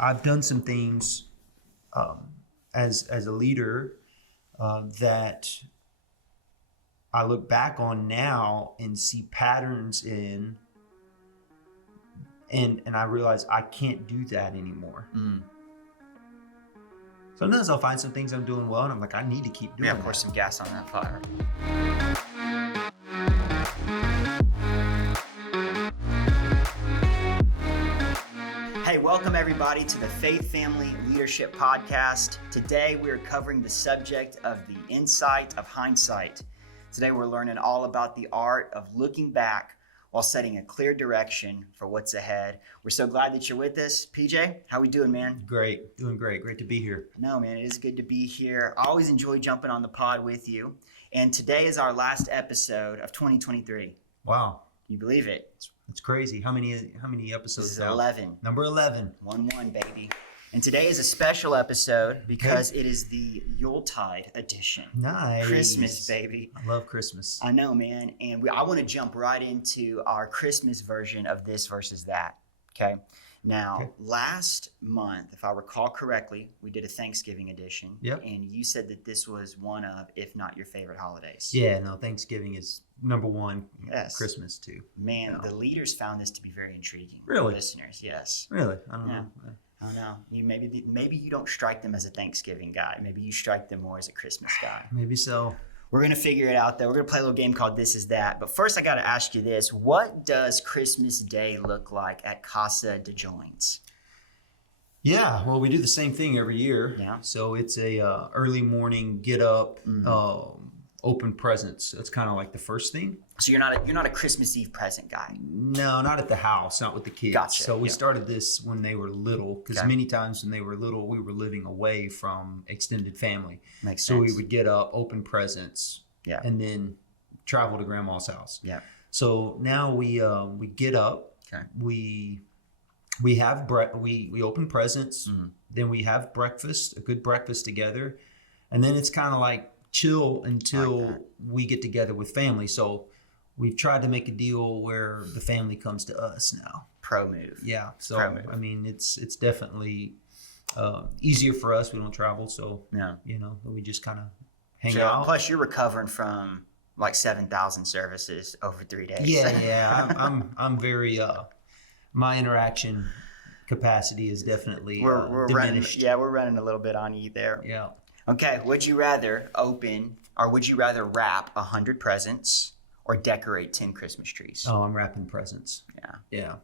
I've done some things as a leader that I look back on now and see patterns in, and I realize I can't do that anymore. Sometimes I'll find some things I'm doing well, and I'm like, I need to keep doing that. Yeah, pour some gas on that fire. Hey, welcome everybody to the Faith Family Leadership Podcast. Today we're covering the subject of the Insight of Hindsight. Today we're learning all about the art of looking back while setting a clear direction for what's ahead. We're so glad that you're with us. PJ, how we doing, man? Great, doing great. Great to be here. No, man, it is good to be here. I always enjoy jumping on the pod with you. And today is our last episode of 2023. Wow. Can you believe it? It's crazy. How many episodes? This is now? 11. Number 11. 1-1, baby. And today is a special episode because it is the Yuletide edition. Nice. Christmas, baby. I love Christmas. I know, man. And I want to jump right into our Christmas version of this versus that. Okay. Now, last month, if I recall correctly, we did a Thanksgiving edition. Yep. And you said that this was one of, if not your favorite holidays. Yeah, no, Thanksgiving is number one. Yes. Christmas too. Man, the leaders found this to be very intriguing. Really? Listeners, yes. Really? I don't know. I don't know. Maybe you don't strike them as a Thanksgiving guy. Maybe you strike them more as a Christmas guy. Maybe so. We're going to figure it out, though. We're going to play a little game called This Is That. But first, I got to ask you this. What does Christmas Day look like at Casa de Joins? Yeah, well, we do the same thing every year. Yeah. So it's a early morning get up, open presents. That's kind of like the first thing. So you're not a Christmas Eve present guy. No, not at the house, not with the kids. Gotcha. So we started this when they were little, because many times when they were little, we were living away from extended family. Makes so sense. we would get up, open presents, and then travel to grandma's house. Yeah. So now we get up. Okay. We have we open presents. Then we have breakfast, a good breakfast together, and then it's kind of like chill until we get together with family. So we've tried to make a deal where the family comes to us now. Pro move. Yeah. So Pro move. I mean, it's definitely easier for us. We don't travel, so we just kind of hang out. Plus, you're recovering from like 7,000 services over 3 days. Yeah. I'm very. My interaction capacity is definitely diminished. We're running a little bit on you there. Yeah. Okay. Would you rather open or would you rather wrap 100 presents or decorate 10 Christmas trees? Oh, I'm wrapping presents. Yeah.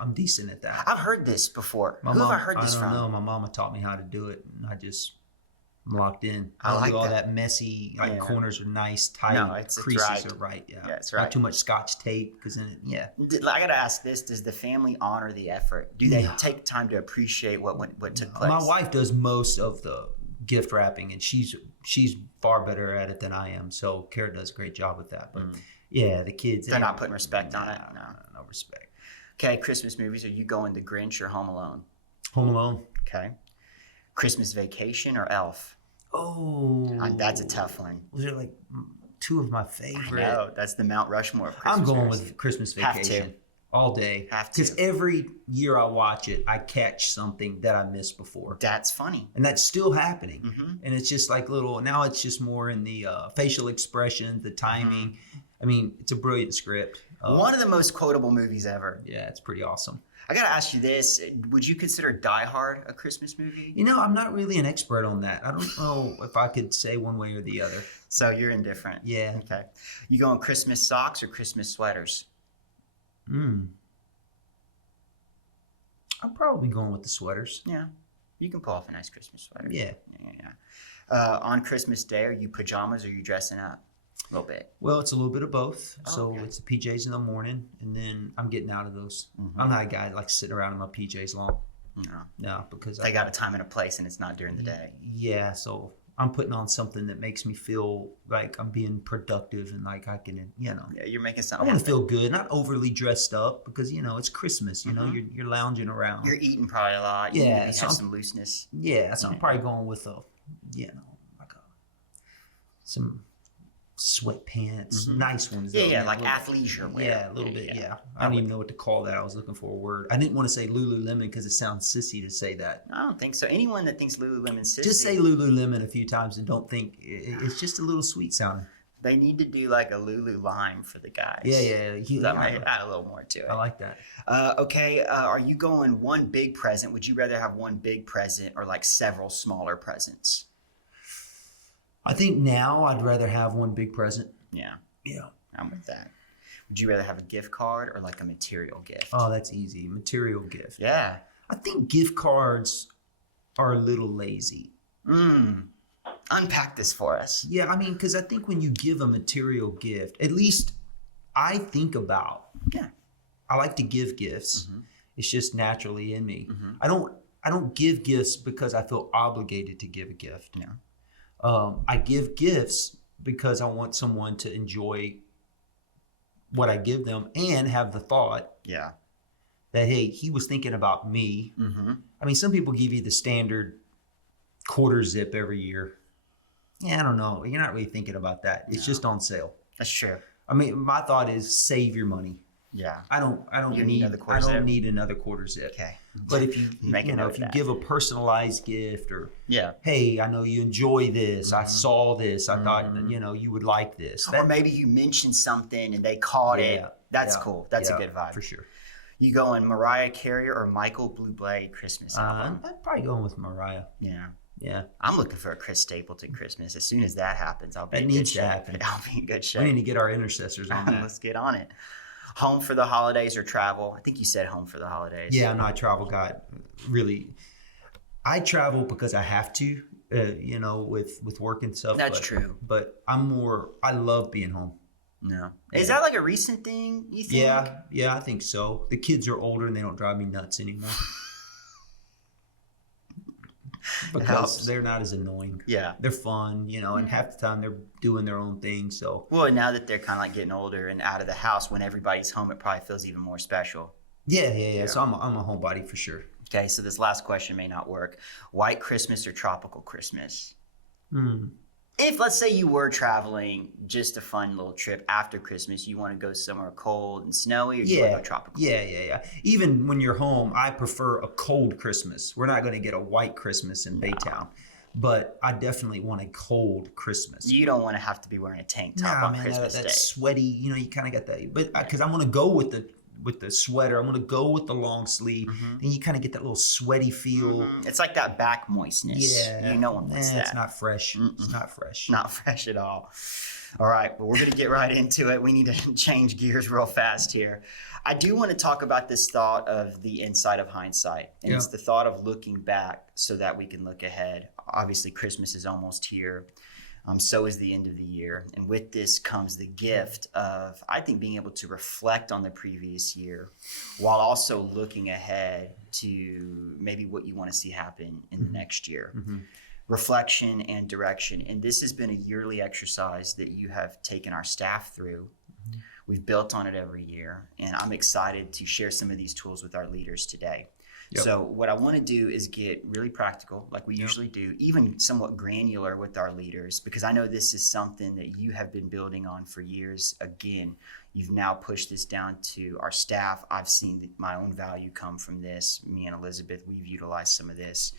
I'm decent at that. I've heard this before. Who have I heard this from? I don't know. My mama taught me how to do it, and I'm locked in. I like do all that. that messy, corners are nice, tight, it's creases right. are right. Yeah, it's right. Not too much Scotch tape, because then I got to ask this: does the family honor the effort? Do they take time to appreciate what took place? My wife does most of the gift wrapping, and she's far better at it than I am. So Kara does a great job with that. But the kids, they're not putting respect on it. No respect. Okay, Christmas movies. Are you going The Grinch or Home Alone? Home Alone. Okay. Christmas Vacation or Elf? Oh, that's a tough one. Those are like two of my favorite. I know, that's the Mount Rushmore of Christmas. I'm going movies. with Christmas Vacation all day. Have to. Because every year I watch it, I catch something that I missed before. That's funny. And that's still happening. Mm-hmm. And it's just like now it's just more in the facial expression, the timing. Mm-hmm. I mean, it's a brilliant script. One of the most quotable movies ever. Yeah, it's pretty awesome. I got to ask you this. Would you consider Die Hard a Christmas movie? I'm not really an expert on that. I don't know if I could say one way or the other. So you're indifferent. Yeah. Okay. You going Christmas socks or Christmas sweaters? I'm probably going with the sweaters. Yeah. You can pull off a nice Christmas sweater. Yeah. On Christmas Day, are you pajamas or are you dressing up? A little bit. Well, it's a little bit of both. It's the PJs in the morning, and then I'm getting out of those. Mm-hmm. I'm not a guy that likes sitting around in my PJs long. No, because they got a time and a place, and it's not during the day. Yeah, so I'm putting on something that makes me feel like I'm being productive and like I can, Yeah, you're making something. I want to feel good, not overly dressed up, because it's Christmas. You're lounging around. You're eating probably a lot. You have some looseness. Yeah, so I'm probably going with some sweatpants, nice ones. Yeah, though, yeah, man, like a little athleisure wear. Yeah, a little bit. Yeah, I don't even know what to call that. I was looking for a word. I didn't want to say Lululemon because it sounds sissy to say that. I don't think so. Anyone that thinks Lululemon's sissy, Just say Lululemon a few times and don't think it's just a little sweet sounding. they need to do like a Lulu Lime for the guys. Yeah. That might add a little more to it. I like that. Okay, are you going one big present? Would you rather have one big present or like several smaller presents? I think now I'd rather have one big present. Yeah, Yeah. I'm with that. Would you rather have a gift card or like a material gift? Oh, that's easy. Material gift. Yeah. I think gift cards are a little lazy. Unpack this for us. Yeah, I mean, because I think when you give a material gift, at least I think about. Yeah. I like to give gifts. It's just naturally in me. Mm-hmm. I don't give gifts because I feel obligated to give a gift. Yeah. I give gifts because I want someone to enjoy what I give them and have the thought Yeah. that, hey, he was thinking about me. I mean, some people give you the standard quarter zip every year. Yeah, I don't know. You're not really thinking about that. It's just on sale. That's true. I mean, my thought is save your money. Yeah. I don't You need another quarter zip? need another quarter zip. Okay. But if you Make a you know note if of you that. give a personalized gift or Yeah. hey, I know you enjoy this. I saw this. I thought you would like this. Or maybe you mentioned something and they caught it. That's cool. That's a good vibe. for sure. You going Mariah Carey or Michael Bublé Christmas album? I'm probably going with Mariah. Yeah. Yeah, I'm looking for a Chris Stapleton Christmas. As soon as that happens, I'll be that in needs good to shape. happen. I'll be in good We shape. need to get our intercessors on that. Let's get on it. Home for the holidays or travel? I think you said home for the holidays. Yeah, no, I travel guy. Really, I travel because I have to. With work and stuff. That's true. But I love being home. No. Is that like a recent thing, you think? Yeah, I think so. The kids are older and they don't drive me nuts anymore. Because they're not as annoying. Yeah. They're fun, and half the time they're doing their own thing. So Well, now that they're kind of like getting older and out of the house, when everybody's home, it probably feels even more special. yeah. So I'm a homebody for sure. Okay, so this last question may not work. White Christmas or tropical Christmas? If, let's say, you were traveling, just a fun little trip after Christmas, you want to go somewhere cold and snowy, or you want to go tropical? Yeah. Even when you're home, I prefer a cold Christmas. We're not going to get a white Christmas in Baytown, but I definitely want a cold Christmas. You don't want to have to be wearing a tank top on Christmas Day. That sweaty, you kind of got that. But because I'm going to go with the sweater, I'm going to go with the long sleeve. Then you kind of get that little sweaty feel. It's like that back moistness. Yeah. No one wants that. It's not fresh. It's not fresh. Not fresh at all. All right, well, we're going to get right into it. We need to change gears real fast here. I do want to talk about this thought of the insight of hindsight. And it's the thought of looking back so that we can look ahead. Obviously, Christmas is almost here. So is the end of the year. And with this comes the gift of, I think, being able to reflect on the previous year while also looking ahead to maybe what you want to see happen in the next year. Reflection and direction. And this has been a yearly exercise that you have taken our staff through. We've built on it every year. And I'm excited to share some of these tools with our leaders today. So what I want to do is get really practical, like we usually do, even somewhat granular with our leaders, because I know this is something that you have been building on for years. Again, you've now pushed this down to our staff. I've seen my own value come from this. Me and Elizabeth, we've utilized some of this.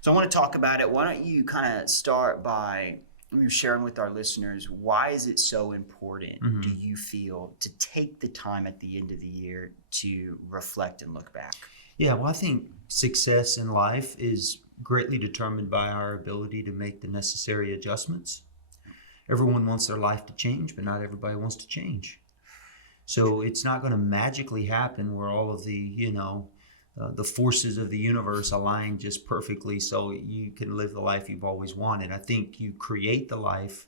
So I want to talk about it. Why don't you kind of start by sharing with our listeners, why is it so important, do you feel, to take the time at the end of the year to reflect and look back? Yeah, well, I think success in life is greatly determined by our ability to make the necessary adjustments. Everyone wants their life to change, but not everybody wants to change. So it's not going to magically happen where all of the forces of the universe align just perfectly so you can live the life you've always wanted. I think you create the life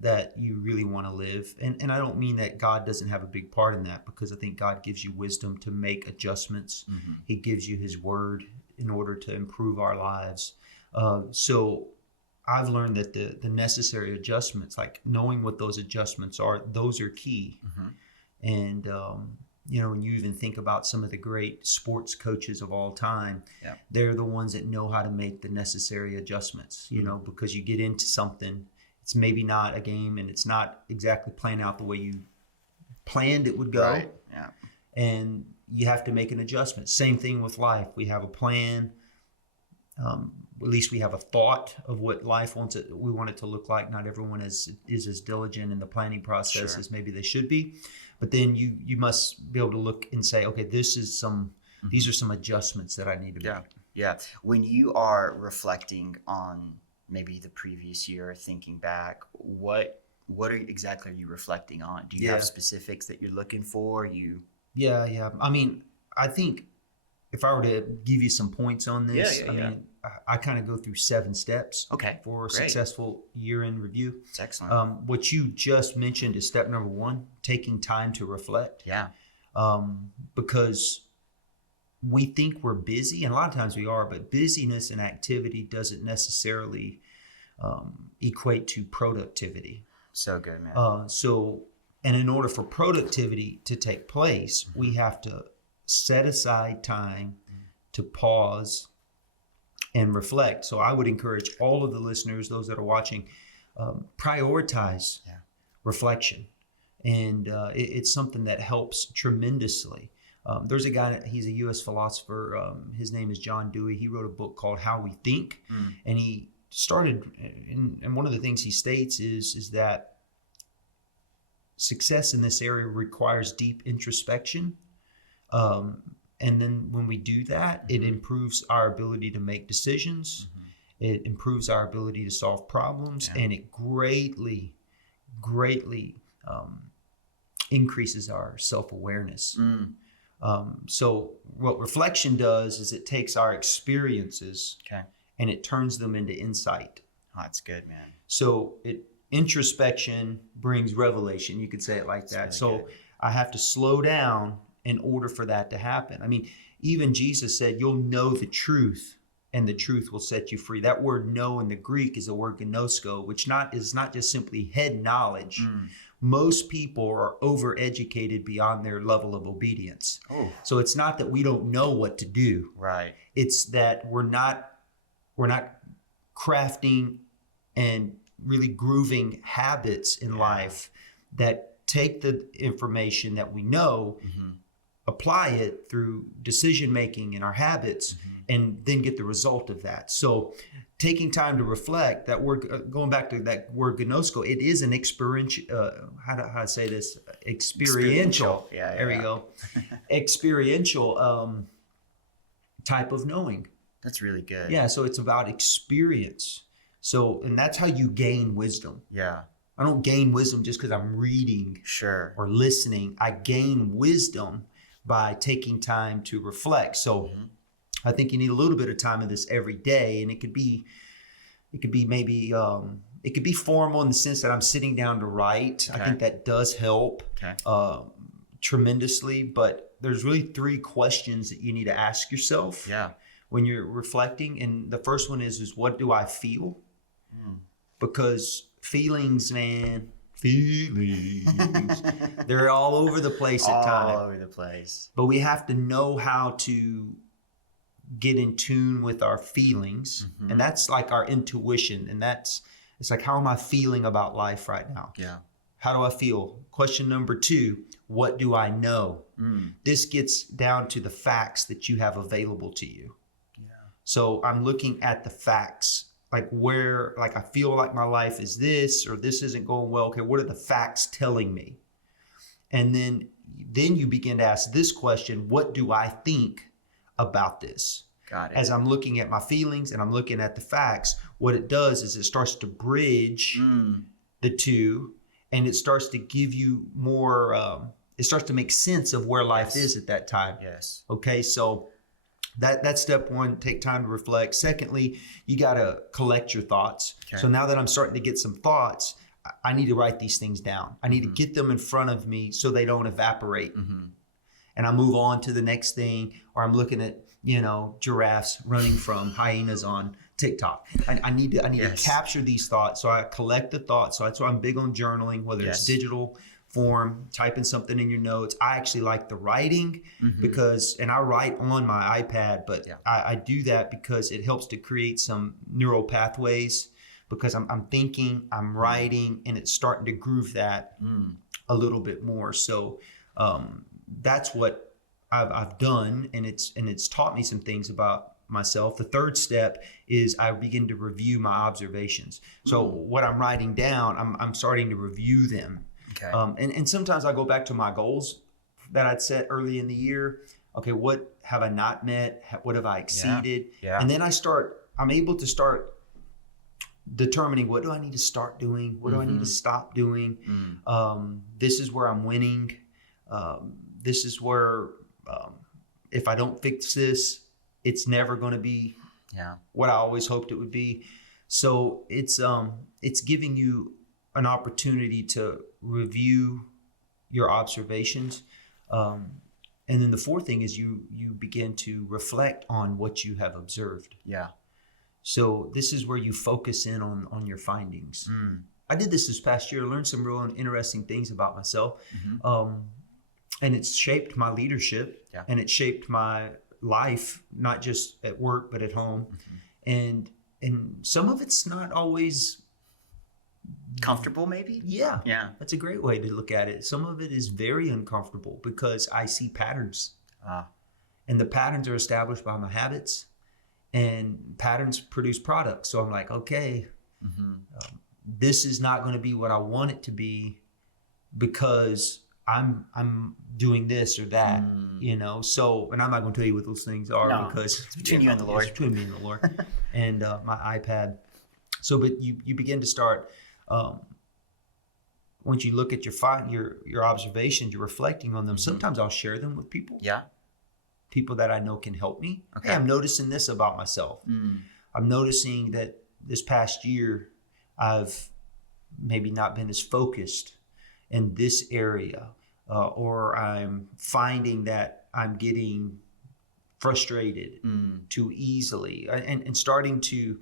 that you really want to live. And I don't mean that God doesn't have a big part in that, because I think God gives you wisdom to make adjustments. He gives you his word in order to improve our lives. So I've learned that the necessary adjustments, like knowing what those adjustments are, those are key. And when you even think about some of the great sports coaches of all time, they're the ones that know how to make the necessary adjustments, because you get into something, it's maybe not a game and it's not exactly playing out the way you planned it would go. Right. Yeah. And you have to make an adjustment. Same thing with life. We have a plan. At least we have a thought of what life we want it to look like. Not everyone is as diligent in the planning process as maybe they should be. But then you must be able to look and say, okay, these are some adjustments that I need to make. Yeah. When you are reflecting on maybe the previous year, thinking back, what exactly are you reflecting on? Do you have specifics that you're looking for? Yeah. I mean, I think if I were to give you some points on this, I kind of go through 7 steps for a successful year-end review. It's excellent. What you just mentioned is step number 1, taking time to reflect. Yeah. Because we think we're busy, and a lot of times we are, but busyness and activity doesn't necessarily equate to productivity. So good, man. And in order for productivity to take place, we have to set aside time to pause and reflect. So I would encourage all of the listeners, those that are watching, prioritize reflection. And it's something that helps tremendously. There's a guy, he's a U.S. philosopher. His name is John Dewey. He wrote a book called How We Think. And he started, and one of the things he states is that success in this area requires deep introspection. And then when we do that, it improves our ability to make decisions. It improves our ability to solve problems, and it greatly increases our self-awareness. So what reflection does is it takes our experiences and it turns them into insight. Oh, that's good, man. So introspection brings revelation. You could say it like that. Really good. I have to slow down in order for that to happen. I mean, even Jesus said, you'll know the truth and the truth will set you free. That word know in the Greek is the word gnosko, which is not just simply head knowledge. Most people are overeducated beyond their level of obedience. So it's not that we don't know what to do. Right. It's that we're not crafting and really grooving habits in life that take the information that we know, apply it through decision making in our habits, and then get the result of that. So taking time to reflect, that word, going back to that word gnosko, it is an experiential, how do I say this? Experiential. There we go. Experiential type of knowing. That's really good. Yeah, so it's about experience. So, and that's how you gain wisdom. Yeah. I don't gain wisdom just because I'm reading or listening. I gain wisdom by taking time to reflect. So I think you need a little bit of time of this every day, and it could be maybe it could be formal in the sense that I'm sitting down to write. I think that does help tremendously. But there's really 3 questions that you need to ask yourself when you're reflecting. And the first one is what do I feel? Because feelings, man, they're all over the place at times. All over the place. But we have to know how to get in tune with our feelings. And that's like our intuition. And it's like, how am I feeling about life right now? Yeah. How do I feel? Question number 2, what do I know? This gets down to the facts that you have available to you. Yeah. So I'm looking at the facts. Like I feel like my life is this, or this isn't going well. Okay, what are the facts telling me? And then you begin to ask this question, what do I think about this? Got it. As I'm looking at my feelings and I'm looking at the facts, what it does is it starts to bridge the two, and it starts to give you more, it starts to make sense of where life is at that time. Yes. Okay, so that's step 1, take time to reflect. Secondly, you got to collect your thoughts. So now that I'm starting to get some thoughts, I need to write these things down. I need to get them in front of me so they don't evaporate. And I move on to the next thing, or I'm looking at, giraffes running from hyenas on TikTok. I need to capture these thoughts. So I collect the thoughts. So that's why I'm big on journaling, whether it's digital form, typing something in your notes. I actually like the writing and I write on my iPad, but I do that because it helps to create some neural pathways because I'm thinking, I'm writing, and it's starting to groove that a little bit more. So that's what I've done, and it's taught me some things about myself. The third step is I begin to review my observations. So what I'm writing down, I'm starting to review them. Okay. And sometimes I go back to my goals that I'd set early in the year. Okay, what have I not met? What have I exceeded? Yeah. And then I'm able to start determining, what do I need to start doing? What do I need to stop doing? This is where I'm winning. This is where if I don't fix this, it's never going to be what I always hoped it would be. So it's giving you an opportunity to review your observations. And then the fourth thing is you begin to reflect on what you have observed. Yeah. So this is where you focus in on your findings. I did this past year, learned some real interesting things about myself. And it's shaped my leadership and it shaped my life, not just at work, but at home. And some of it's not always comfortable, maybe? Yeah. Yeah. That's a great way to look at it. Some of it is very uncomfortable because I see patterns. And the patterns are established by my habits, and patterns produce products. So I'm like, okay, this is not going to be what I want it to be because I'm doing this or that, So, and I'm not going to tell you what those things are because it's between you and the Lord. It's between me and the Lord and my iPad. So, but you begin to start. Once you look at your observations, you're reflecting on them. Sometimes I'll share them with people. Yeah. People that I know can help me. Okay. Hey, I'm noticing this about myself. I'm noticing that this past year, I've maybe not been as focused in this area, or I'm finding that I'm getting frustrated too easily, and starting to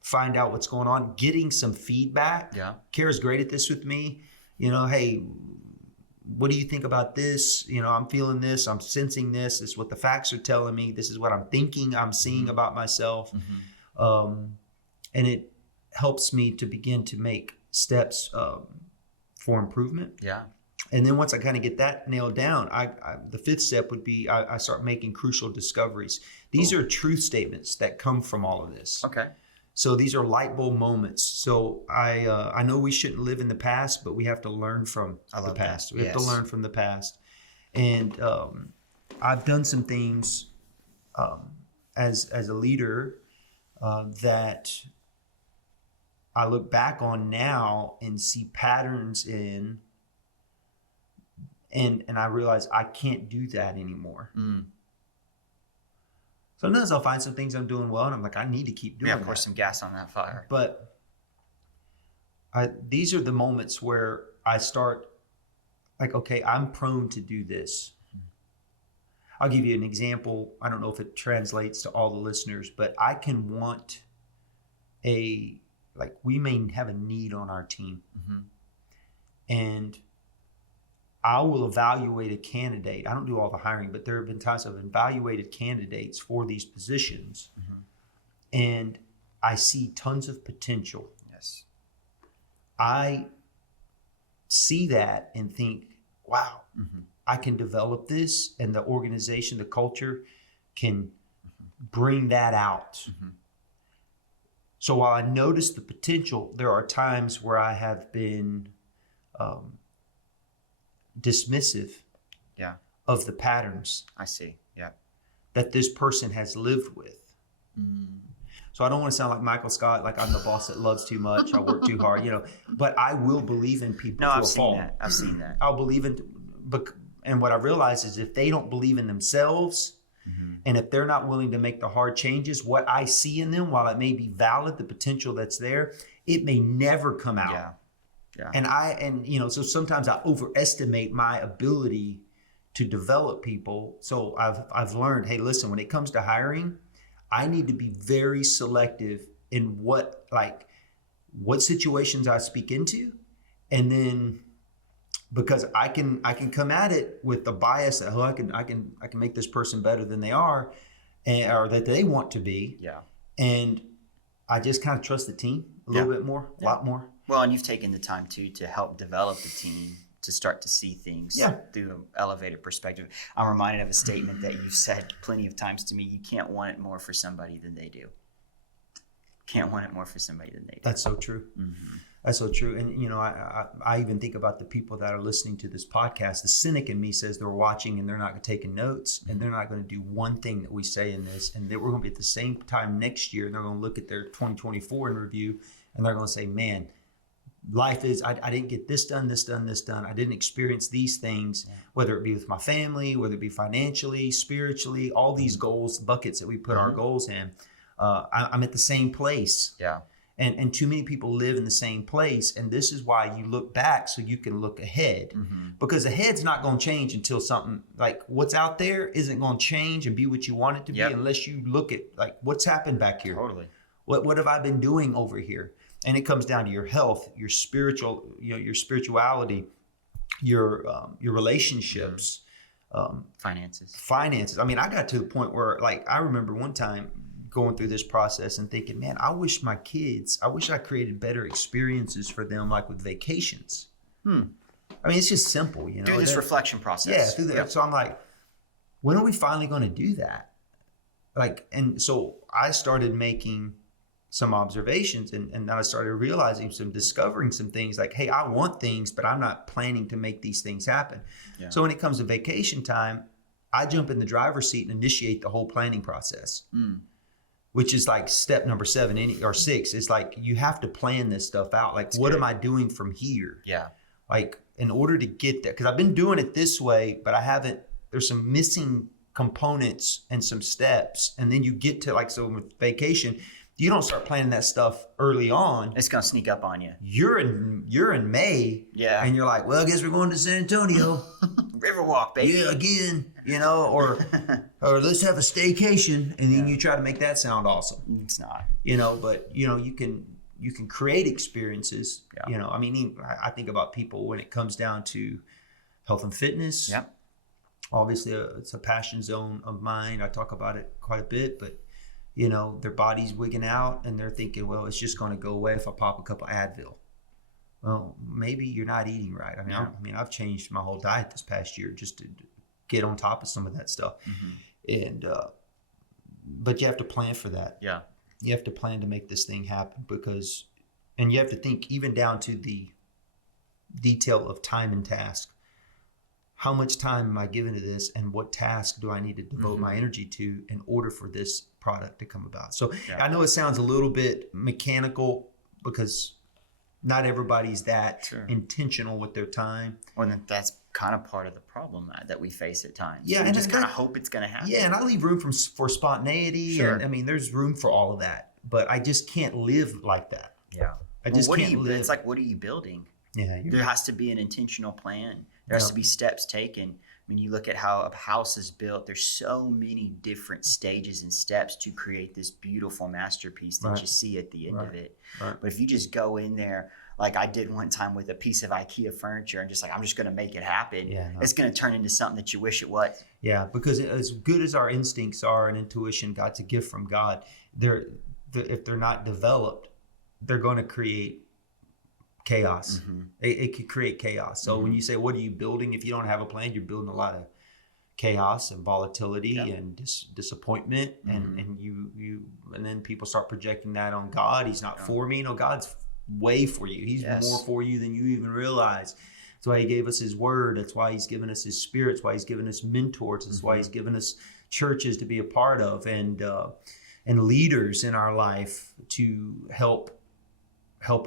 find out what's going on, getting some feedback. Yeah. Kara's great at this with me. Hey, what do you think about this? I'm feeling this, I'm sensing this. This is what the facts are telling me. This is what I'm thinking, I'm seeing about myself. And it helps me to begin to make steps for improvement. Yeah. And then once I kind of get that nailed down, the fifth step would be I start making crucial discoveries. These are truth statements that come from all of this. Okay. So these are light bulb moments. So I know we shouldn't live in the past, but we have to learn from the past. We have to learn from the past. And I've done some things as a leader that I look back on now and see patterns in, and I realize I can't do that anymore. Sometimes I'll find some things I'm doing well, and I'm like, I need to keep doing that. Yeah, of course, some gas on that fire. But these are the moments where I start, like, okay, I'm prone to do this. I'll give you an example. I don't know if it translates to all the listeners, but I can want we may have a need on our team. And I will evaluate a candidate. I don't do all the hiring, but there have been times I've evaluated candidates for these positions, and I see tons of potential. Yes. I see that and think, wow, I can develop this, and the organization, the culture can bring that out. So while I notice the potential, there are times where I have been dismissive of the patterns I see. Yeah. that this person has lived with. So I don't want to sound like Michael Scott, like I'm the boss that loves too much, I work too hard, but I will believe in people to a fault. I've seen that. I'll believe in, and what I realize is if they don't believe in themselves, and if they're not willing to make the hard changes, what I see in them, while it may be valid, the potential that's there, it may never come out. Yeah. So sometimes I overestimate my ability to develop people. So I've learned, hey, listen, when it comes to hiring, I need to be very selective in what situations I speak into, and then because I can come at it with the bias that I can make this person better than they are, or that they want to be. Yeah. And I just kind of trust the team a little bit more, a lot more. Well, and you've taken the time too to help develop the team to start to see things through an elevated perspective. I'm reminded of a statement that you've said plenty of times to me. You can't want it more for somebody than they do. Can't want it more for somebody than they do. That's so true. Mm-hmm. That's so true. And, you know, I even think about the people that are listening to this podcast. The cynic in me says they're watching and they're not taking notes and they're not going to do one thing that we say in this. And that we're going to be at the same time next year and they're going to look at their 2024 in review and they're going to say, man, life is, I didn't get this done, this done, this done. I didn't experience these things, whether it be with my family, whether it be financially, spiritually, all these goals, buckets that we put our goals in. I'm at the same place. Yeah. And too many people live in the same place. And this is why you look back so you can look ahead. Mm-hmm. Because ahead's not going to change until something like what's out there isn't going to change and be what you want it to be unless you look at like what's happened back here. Totally. What have I been doing over here? And it comes down to your health, your spiritual, your spirituality, your relationships, finances. I mean, I got to the point where like I remember one time going through this process and thinking, man, I wish I created better experiences for them, like with vacations. I mean, it's just simple, you know. Through this reflection process. Yeah, So I'm like, when are we finally going to do that? Like, and so I started making some observations and then I started realizing discovering some things like, hey, I want things, but I'm not planning to make these things happen. Yeah. So when it comes to vacation time, I jump in the driver's seat and initiate the whole planning process. Which is like step number 7 or 6. It's like you have to plan this stuff out. Like, what am I doing from here? Yeah. Like, in order to get there, because I've been doing it this way, but there's some missing components and some steps. And then you get to like, so with vacation, you don't start planning that stuff early on. It's going to sneak up on you. You're in May. Yeah. And you're like, well, I guess we're going to San Antonio. Riverwalk, baby. Yeah, again, you know, or let's have a staycation, and then you try to make that sound awesome. It's not, you know, but you know, you can create experiences. Yeah. You know, I mean, I think about people when it comes down to health and fitness. Yep. Obviously, it's a passion zone of mine. I talk about it quite a bit, but you know, their body's wigging out, and they're thinking, well, it's just going to go away if I pop a couple Advil. Well, maybe you're not eating right. I mean, I've changed my whole diet this past year just to get on top of some of that stuff. Mm-hmm. And but you have to plan for that. Yeah. You have to plan to make this thing happen and you have to think even down to the detail of time and task. How much time am I giving to this, and what task do I need to devote my energy to in order for this product to come about? So I know it sounds a little bit mechanical because not everybody's that intentional with their time. Well, that's kind of part of the problem that we face at times. Yeah, we just kind of hope it's going to happen. Yeah, and I leave room for spontaneity. Sure. And I mean, there's room for all of that, but I just can't live like that. Yeah. I just can't live. It's like, what are you building? Yeah. There has to be an intentional plan. There has to be steps taken. I mean, you look at how a house is built. There's so many different stages and steps to create this beautiful masterpiece that you see at the end of it. Right. But if you just go in there, like I did one time with a piece of IKEA furniture and just like, I'm just going to make it happen. Yeah, it's going to turn into something that you wish it was. Yeah, because as good as our instincts are and intuition, God's a gift from God, if they're not developed, they're going to create chaos. Mm-hmm. It could create chaos. So when you say, what are you building? If you don't have a plan, you're building a lot of chaos and volatility and disappointment. And then people start projecting that on God. He's not for me. No, God's way for you. He's more for you than you even realize. That's why he gave us his word. That's why he's given us his spirit. That's why he's given us mentors. That's why he's given us churches to be a part of and leaders in our life to help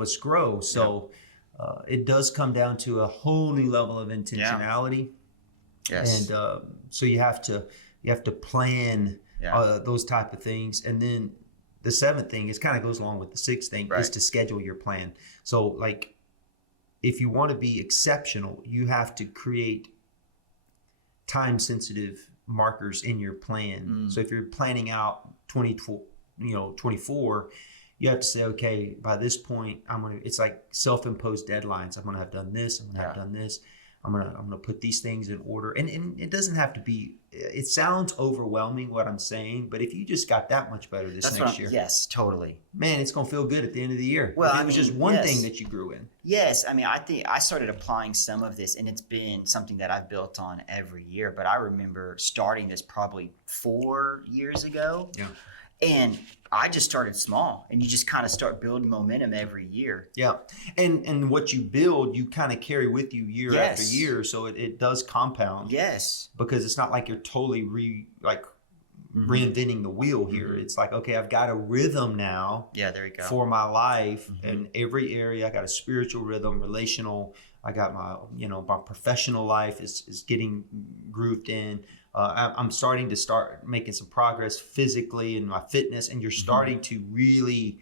us grow. So it does come down to a whole new level of intentionality. Yes. And so you have to plan those type of things. And then the 7th thing, it kind of goes along with the 6th thing, is to schedule your plan. So like, if you want to be exceptional, you have to create time sensitive markers in your plan. So if you're planning out 24, you have to say, okay, by this point, it's like self-imposed deadlines. I'm going to have done this. I'm going to have done this. I'm gonna put these things in order. And it doesn't have to be. It sounds overwhelming what I'm saying, but if you just got that much better this next year, yes, totally. man, it's gonna feel good at the end of the year. Well, if it was just one thing that you grew in. Yes, I mean, I think I started applying some of this, and it's been something that I've built on every year. But I remember starting this probably 4 years ago. Yeah. And I just started small, and you just kind of start building momentum every year. Yeah. And what you build, you kind of carry with you year after year. So it does compound. Yes. Because it's not like you're totally reinventing the wheel here. It's like, okay, I've got a rhythm now. Yeah, there you go. For my life in every area. I got a spiritual rhythm, relational. I got my professional life is getting grooved in. I'm starting to making some progress physically in my fitness, and you're starting to really,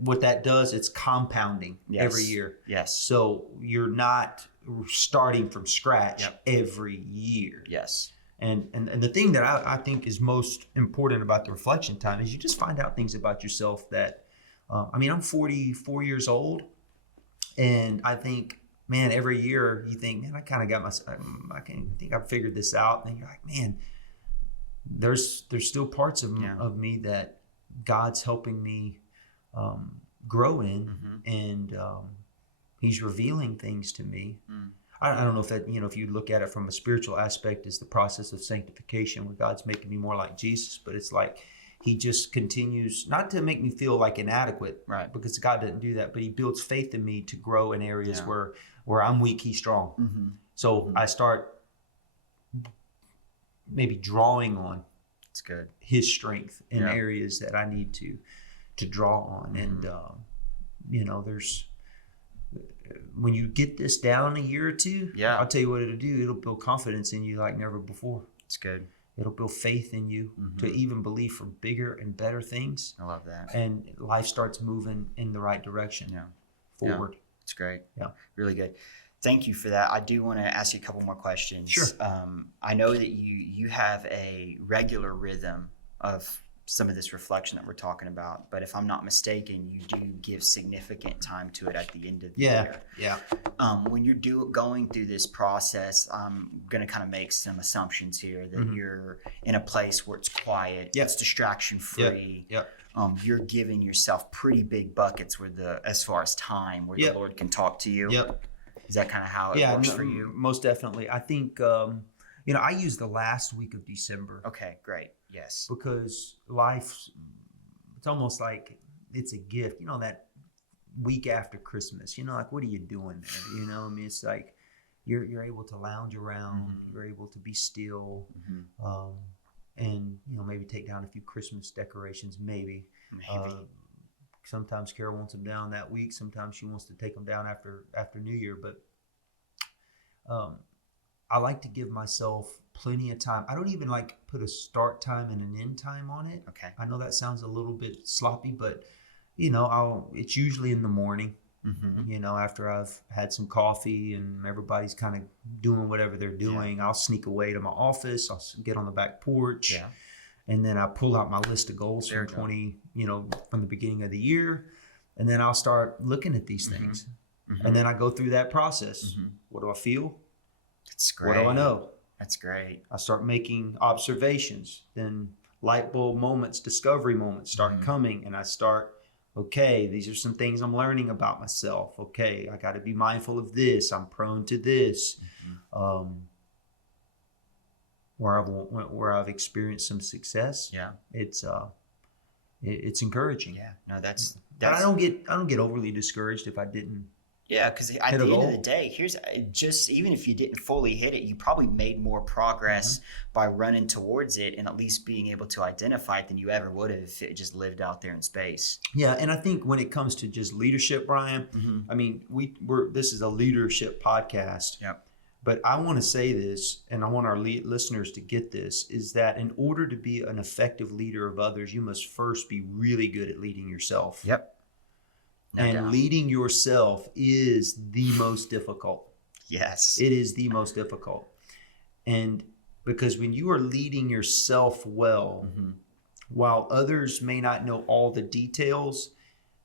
what that does, it's compounding every year. Yes. So you're not starting from scratch every year. Yes. And the thing that I think is most important about the reflection time is you just find out things about yourself that, I'm 44 years old, and I think, man, every year you think, man, I kind of got I think I've figured this out. And you're like, man, there's still parts of me that God's helping me grow in, and He's revealing things to me. I don't know if that, if you look at it from a spiritual aspect, is the process of sanctification where God's making me more like Jesus, but it's like He just continues not to make me feel like inadequate, right? Because God doesn't do that, but He builds faith in me to grow in areas where I'm weak, He's strong. So I start maybe drawing on His strength in areas that I need to draw on. And, there's, when you get this down a year or two, I'll tell you what it'll do. It'll build confidence in you like never before. It's good. It'll build faith in you to even believe for bigger and better things. I love that. And life starts moving in the right direction forward. Yeah. It's great. Yeah. Really good. Thank you for that. I do want to ask you a couple more questions. Sure. I know that you have a regular rhythm of some of this reflection that we're talking about, but if I'm not mistaken, you do give significant time to it at the end of the year. Yeah. When you're going through this process, I'm going to kind of make some assumptions here that you're in a place where it's quiet, it's distraction free. You're giving yourself pretty big buckets as far as time where the Lord can talk to you. Is that kind of how it works for you? Most definitely. I think, I use the last week of December. Okay, great. Yes. Because life, it's almost like it's a gift. That week after Christmas, like, what are you doing there? It's like you're able to lounge around, you're able to be still, and, maybe take down a few Christmas decorations, maybe. Sometimes Carol wants them down that week. Sometimes she wants to take them down after New Year. But I like to give myself plenty of time. I don't even put a start time and an end time on it. Okay. I know that sounds a little bit sloppy, but it's usually in the morning. After I've had some coffee and everybody's kind of doing whatever they're doing, I'll sneak away to my office. I'll get on the back porch, and then I pull out my list of goals from from the beginning of the year, and then I'll start looking at these things, and then I go through that process. What do I feel? That's great. What do I know? That's great. I start making observations. Then light bulb moments, discovery moments start coming, and I start, okay, these are some things I'm learning about myself. Okay, I got to be mindful of this. I'm prone to this. Where I've experienced some success. Yeah, it's encouraging. Yeah, no, that's I don't get overly discouraged if I didn't. Yeah, because at the end of the day, here's just, even if you didn't fully hit it, you probably made more progress by running towards it and at least being able to identify it than you ever would have if it just lived out there in space. Yeah, and I think when it comes to just leadership, Brian, this is a leadership podcast. Yep. But I want to say this, and I want our listeners to get this, is that in order to be an effective leader of others, you must first be really good at leading yourself. Yep. And leading yourself is the most difficult. Yes. It is the most difficult. And because when you are leading yourself well, while others may not know all the details,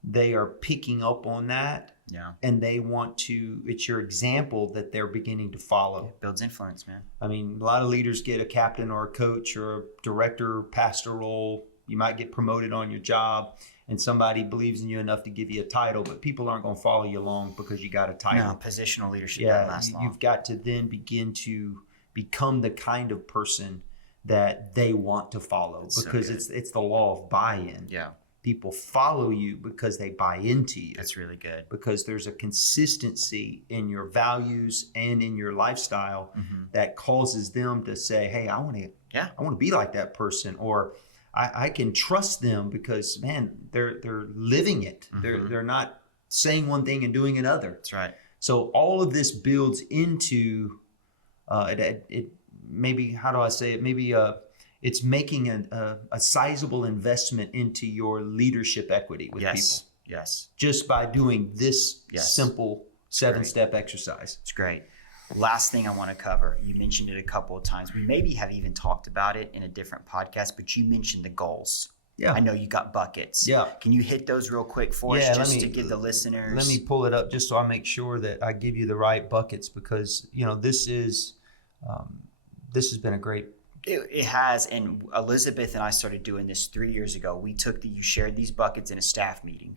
they are picking up on that. Yeah. And they want to, it's your example that they're beginning to follow. It builds influence, man. I mean, a lot of leaders get a captain or a coach or a director, pastor role. You might get promoted on your job and somebody believes in you enough to give you a title, but people aren't going to follow you long because you got a title. No, positional leadership doesn't last long. You've got to then begin to become the kind of person that they want to follow, because it's the law of buy-in. Yeah. People follow you because they buy into you. That's really good. Because there's a consistency in your values and in your lifestyle that causes them to say, hey, I want to be like that person, or I can trust them because, man, they're living it. They're not saying one thing and doing another. That's right. So all of this builds into it. Maybe, how do I say it? Maybe it's making a sizable investment into your leadership equity with people. Yes. Just by doing this simple 7-step exercise. It's great. Last thing I want to cover, you mentioned it a couple of times. We maybe have even talked about it in a different podcast, but you mentioned the goals. Yeah. I know you got buckets. Yeah. Can you hit those real quick for us just to give the listeners? Let me pull it up just so I make sure that I give you the right buckets, because, this has been a great. It has. And Elizabeth and I started doing this 3 years ago. You shared these buckets in a staff meeting.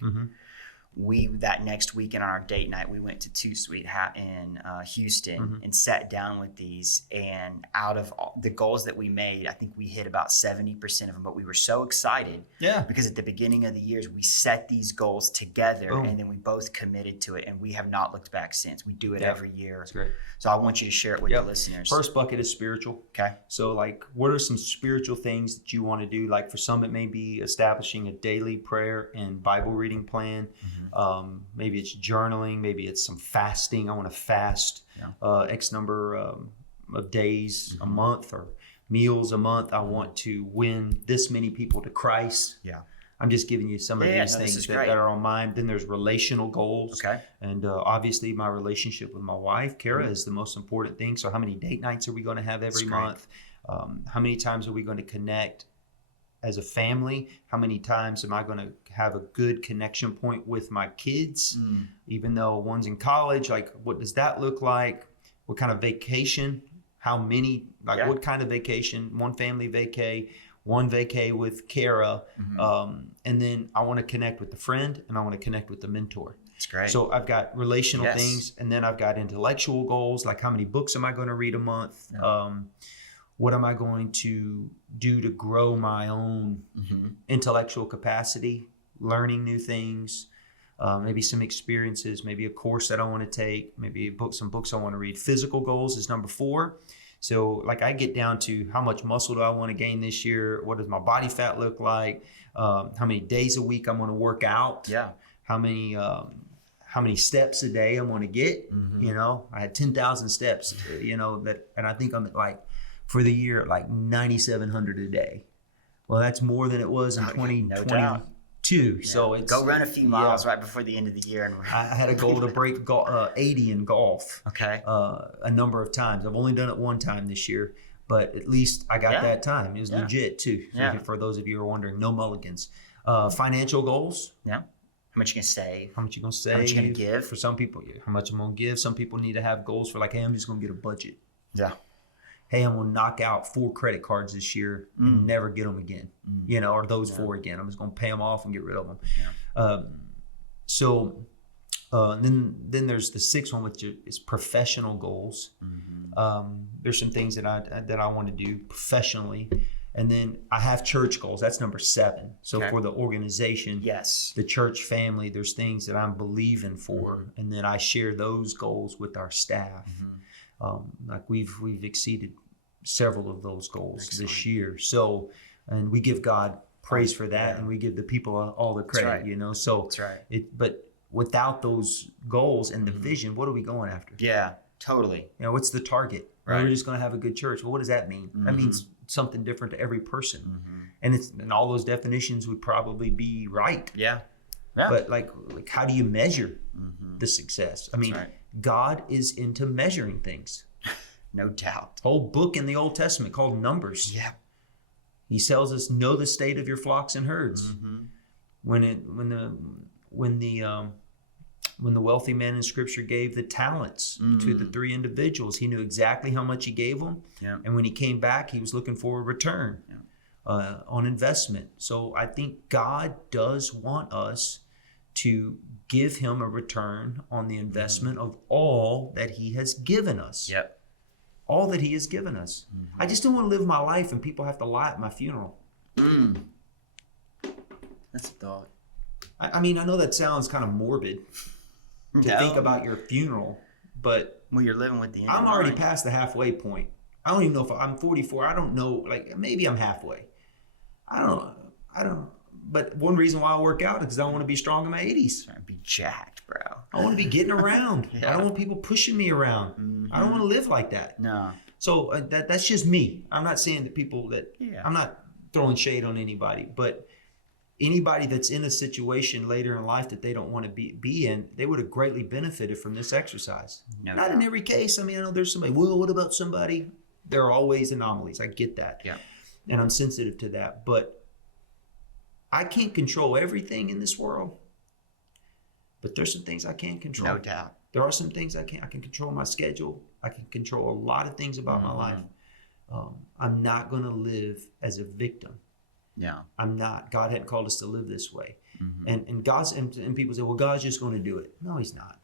That next weekend on our date night, we went to Two Sweet Hat in Houston and sat down with these. And out of all the goals that we made, I think we hit about 70% of them. But we were so excited because at the beginning of the years, we set these goals together and then we both committed to it. And we have not looked back since. We do it every year. That's great. So I want you to share it with the listeners. First bucket is spiritual. Okay. So what are some spiritual things that you want to do? Like for some, it may be establishing a daily prayer and Bible reading plan. Maybe it's journaling. Maybe it's some fasting. I want to fast X number of days a month, or meals a month. I want to win this many people to Christ. Yeah. I'm just giving you some of these things that are on mine. Then there's relational goals. Okay. And obviously my relationship with my wife, Kara, is the most important thing. So how many date nights are we going to have every month? How many times are we going to connect as a family? How many times am I going to have a good connection point with my kids? Even though one's in college, what does that look like? What kind of vacation? How many, what kind of vacation? One family vacay, one vacay with Kara. And then I want to connect with the friend and I want to connect with the mentor. That's great. So I've got relational things, and then I've got intellectual goals, like how many books am I going to read a month? What am I going to do to grow my own intellectual capacity, learning new things, maybe some experiences, maybe a course that I want to take, maybe some books I want to read. Physical goals is number 4. So I get down to how much muscle do I want to gain this year? What does my body fat look like? How many days a week I'm going to work out? Yeah. How many steps a day I'm going to get? I had 10,000 steps, and I think I'm at for the year, 9,700 a day. Well, that's more than it was in 2022. Yeah. So go run a few miles right before the end of the year. And I had a goal to break 80 in golf. Okay. A number of times. I've only done it one time this year, but at least I got that time. It was legit too. For those of you who are wondering, no mulligans. Financial goals. Yeah. How much you gonna save? How much you gonna save? How much you gonna give? For some people, how much I'm gonna give. Some people need to have goals for hey, I'm just gonna get a budget. Yeah. Hey, I'm going to knock out 4 credit cards this year and never get them again, or those 4 again. I'm just going to pay them off and get rid of them. Yeah. Then there's the 6th one, which is professional goals. There's some things that I want to do professionally. And then I have church goals. That's number 7. So for the organization, the church family, there's things that I'm believing for. And then I share those goals with our staff. We've exceeded several of those goals this year. So, and we give God praise for that, and we give the people all the credit, So, but without those goals and the vision, what are we going after? Yeah, totally. What's the target? Right. We're just going to have a good church. Well, what does that mean? That means something different to every person, and all those definitions would probably be right. Yeah. But how do you measure the success? I mean, God is into measuring things. No doubt. Whole book in the Old Testament called Numbers. Yeah. He tells us, know the state of your flocks and herds. When when the wealthy man in Scripture gave the talents to the 3 individuals, he knew exactly how much he gave them. Yeah. And when he came back, he was looking for a return on investment. So I think God does want us to give him a return on the investment of all that he has given us. Yep. All that he has given us. I just don't want to live my life and people have to lie at my funeral. That's a thought. I mean, I know that sounds kind of morbid to think about your funeral, but well, you're living with the end I'm in already mind. past the halfway point. I don't even know if I'm 44. I don't know. Like, maybe I'm halfway. I don't. But one reason why I work out is because I want to be strong in my 80s. Trying to be jacked, bro. I want to be getting around. Yeah. I don't want people pushing me around. I don't want to live like that. No. So that's just me. I'm not saying that people that I'm not throwing shade on anybody, but anybody that's in a situation later in life that they don't want to be in, they would have greatly benefited from this exercise. No not doubt. in every case. I mean, I know there's somebody, well, what about somebody? There are always anomalies. I get that. Yeah. And I'm sensitive to that. But I can't control everything in this world. But there's some things I can control. No doubt. There are some things I can control my schedule. I can control a lot of things about my life. I'm not going to live as a victim. Yeah. I'm not. God hadn't called us to live this way. And God's and people say, well, God's just going to do it. No, he's not.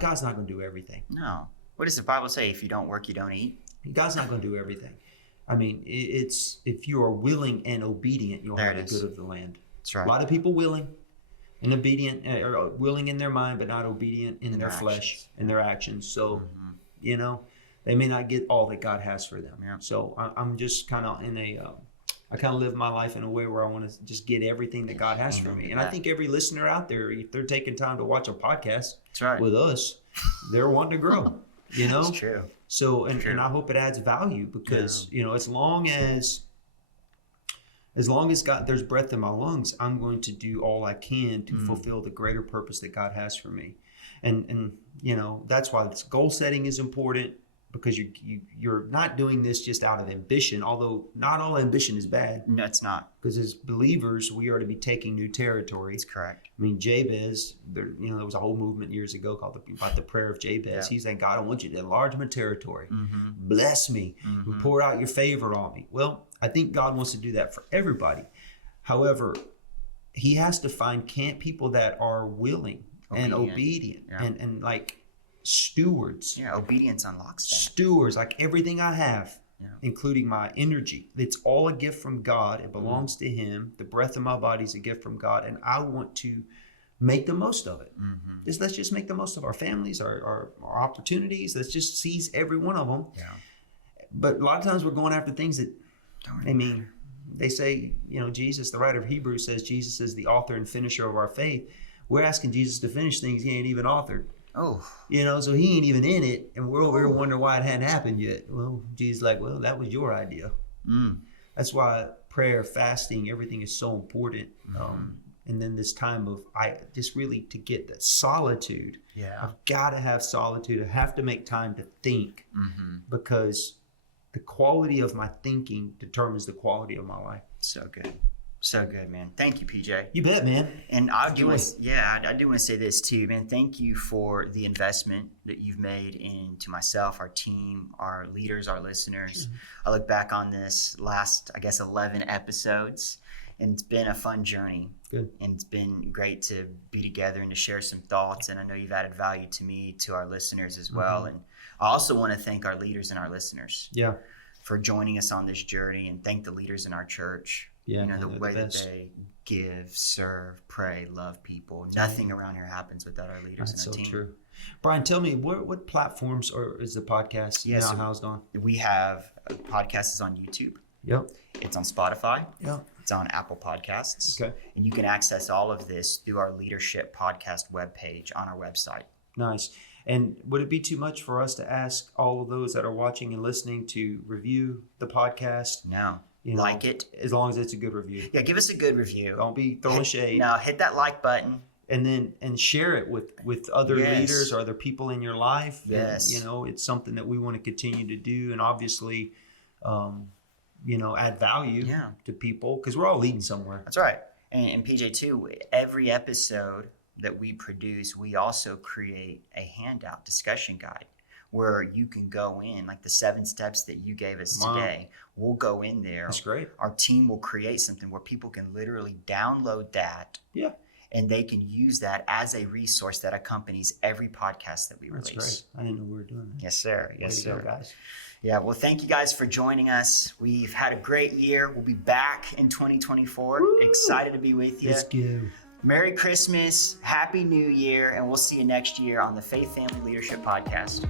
God's not going to do everything. No. What does the Bible say? If you don't work, you don't eat. God's not going to do everything. I mean, it's if you are willing and obedient, you'll have the good of the land. That's right. A lot of people willing and obedient, or willing in their mind, but not obedient in their their flesh, actions. in their actions. So, you know, they may not get all that God has for them. Yeah. So I'm just kind of in I kind of live my life in a way where I want to just get everything that God has for me. And I think every listener out there, if they're taking time to watch a podcast That's right. with us, they're wanting to grow, you know? That's true. So, and I hope it adds value because, you know, as long as God, there's breath in my lungs, I'm going to do all I can to fulfill the greater purpose that God has for me. And you know, that's why this goal setting is important, because you're not doing this just out of ambition, although not all ambition is bad. No, it's not. Because as believers, we are to be taking new territory. It's correct. I mean, Jabez, there was a whole movement years ago called about the prayer of Jabez. Yeah. He's saying, God, I want you to enlarge my territory. Bless me. And pour out your favor on me. Well, I think God wants to do that for everybody. However, he has to find people that are willing and obedient and like stewards. Yeah, obedience unlocks that. Stewards, like everything I have, including my energy. It's all a gift from God. It belongs to him. The breath of my body is a gift from God. And I want to make the most of it. Let's just make the most of our families, our opportunities. Let's just seize every one of them. Yeah. But a lot of times we're going after things that, I mean, they say, you know, Jesus, the writer of Hebrews says Jesus is the author and finisher of our faith. We're asking Jesus to finish things he ain't even authored. Oh. You know, so he ain't even in it, and we're over here wondering why it hadn't happened yet. Well, Jesus like, well, that was your idea. That's why prayer, fasting, everything is so important. And then this time of just really to get that solitude. Yeah. I've got to have solitude. I have to make time to think because the quality of my thinking determines the quality of my life. So good. So good, man. Thank you, PJ. You bet, man. And I do want to say this too, man. Thank you for the investment that you've made into myself, our team, our leaders, our listeners. I look back on this last, 11 episodes, and it's been a fun journey. Good. And it's been great to be together and to share some thoughts. And I know you've added value to me, to our listeners as well. And I also want to thank our leaders and our listeners for joining us on this journey, and thank the leaders in our church. Yeah, you know, the way that best. they give, serve, pray, love people. Nothing around here happens without our leaders That's and our so team. true. Brian, tell me what platforms is the podcast now? So How's it going? We have podcasts on YouTube. Yep. It's on Spotify. Yep. It's on Apple Podcasts. Okay. And you can access all of this through our Leadership Podcast webpage on our website. Nice. And would it be too much for us to ask all of those that are watching and listening to review the podcast? No. You know, like it. As long as it's a good review. Yeah, give us a good review. Don't be throwing shade. No, hit that like button. And share it with other leaders or other people in your life. Yes. And, you know, it's something that we want to continue to do, and obviously, you know, add value to people, because we're all leading somewhere. That's right. And PJ too, every episode, that we produce, we also create a handout discussion guide where you can go in, like the 7 steps that you gave us today. We'll go in there. That's great. Our team will create something where people can literally download that. Yeah. And they can use that as a resource that accompanies every podcast that we release. That's great. I didn't know we were doing that. Yes, sir. Yes, Way to sir. go, guys. Yeah, well, thank you guys for joining us. We've had a great year. We'll be back in 2024. Woo! Excited to be with you. Let's go. Merry Christmas, Happy New Year, and we'll see you next year on the Faith Family Leadership Podcast.